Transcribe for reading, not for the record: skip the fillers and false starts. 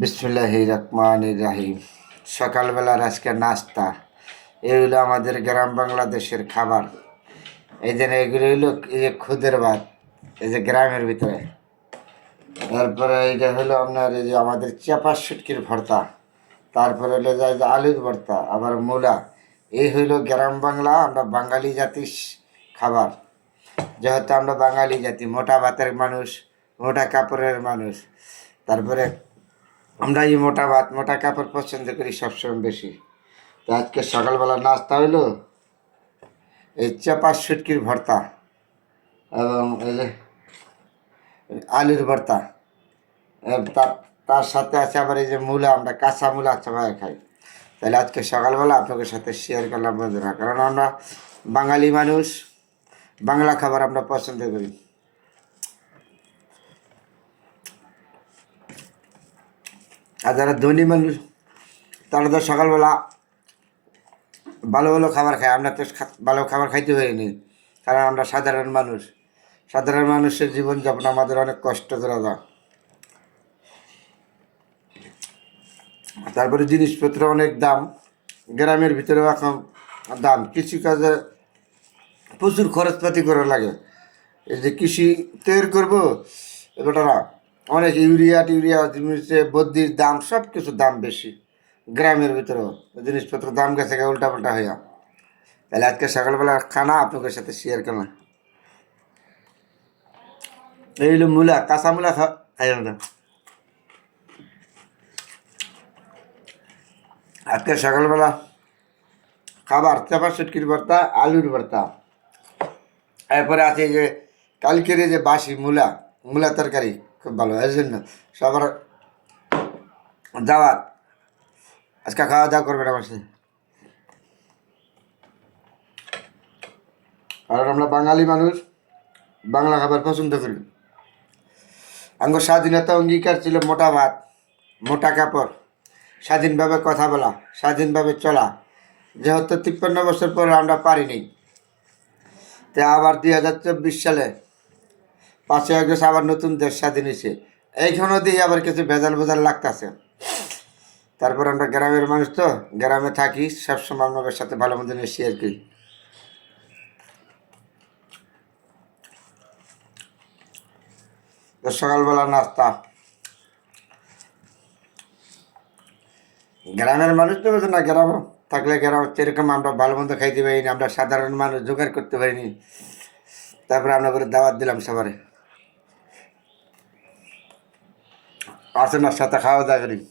বিসমিল্লাহির রহমানির রহিম। সকালবেলার আজকে নাস্তা এই হলো আমাদের গ্রাম বাংলাদেশের খাবার। এই যে এগুলো হইলো এই যে খুদের ভাত, এই যে গ্রামের ভিতরে। তারপরে এইটা হলো আপনার এই যে আমাদের চাপা শুটকির ভর্তা, তারপরে হলো যে আলুর ভর্তা, আবার মূলা। এই হইলো গ্রাম বাংলা, আমরা বাঙালি জাতির খাবার। যেহেতু আমরা বাঙালি জাতি, মোটা ভাতের মানুষ, মোটা কাপড়ের মানুষ। তারপরে আমরা এই মোটা ভাত মোটা কাপড় পছন্দ করি সবসময় বেশি। তো আজকে সকালবেলা নাস্তা হইলো এই চাপা শুটকির ভর্তা এবং এই যে আলুর ভর্তা। তার তার সাথে আছে আবার এই যে মূলা, আমরা কাঁচা মূলা চাপায় খাই। তাহলে আজকে সকালবেলা আপনাদের সাথে শেয়ার করলাম বন্ধুরা, কারণ আমরা বাঙালি মানুষ, বাংলা খাবার আমরা পছন্দ করি। আর যারা ধনী মানুষ তারা তো সকালবেলা ভালো ভালো খাবার খায়, আমরা তো ভালো খাবার খাইতে পারিনি, কারণ আমরা সাধারণ মানুষ। সাধারণ মানুষের জীবনযাপন আমাদের অনেক কষ্ট করে যায়। তারপরে জিনিসপত্র অনেক দাম, গ্রামের ভিতরে এখন দাম। কৃষিকাজে প্রচুর খরচপাতি করা লাগে। এই যে কৃষি তৈরি করবো বেটারা, অনেক ইউরিয়া টিউরিয়া জিনিসের বদ্যির দাম, সব কিছুর দাম বেশি। গ্রামের ভিতরেও জিনিসপত্র দাম গেছে উল্টা পাল্টা হইয়া। তাহলে আজকে সকালবেলা খানা আপনাদের সাথে শেয়ার করলাম। এই হলো মূলা, কাঁচা মূলা খাই আমরা। আজকে সকালবেলা খাবার চাপা শুটকির ভর্তা, আলুর ভর্তা। এরপরে আছে যে কালকের যে বাসি মূলা, মূলা তরকারি খুব ভালো, এর জন্য সবার দাওয়াত। আজকে খাওয়া দাওয়া করবেন আমার সাথে, কারণ আমরা বাঙালি মানুষ, বাংলা খাবার পছন্দ করি। আঙ্গ স্বাধীনতা অঙ্গীকার ছিল মোটা ভাত, মোটা কাপড়, স্বাধীনভাবে কথা বলা, স্বাধীনভাবে চলা। যেহেতু 53 বছর পর আমরা পারিনি, তো আবার 2024 সালে 5ই আগস্ট আবার নতুন দেশ স্বাধীন হয়েছে। এইখানেও দিয়ে আবার কিছু ভেজাল ভেজাল লাগতেছে। তারপর আমরা গ্রামের মানুষ, তো গ্রামে থাকি, সবসময় আপনাদের সাথে ভালো মন্দ নিয়ে শেয়ার করি। তো সকালবেলা নাস্তা, গ্রামের মানুষ তো বোঝে না, গ্রাম থাকলে গ্রাম সেরকম আমরা ভালো মন্দ খাইতে পারিনি, আমরা সাধারণ মানুষ জোগাড় করতে পারিনি। তারপরে আমরা করে দাওয়াত দিলাম সবারে, আসেন আর সাথে খাওয়া দাওয়া করি।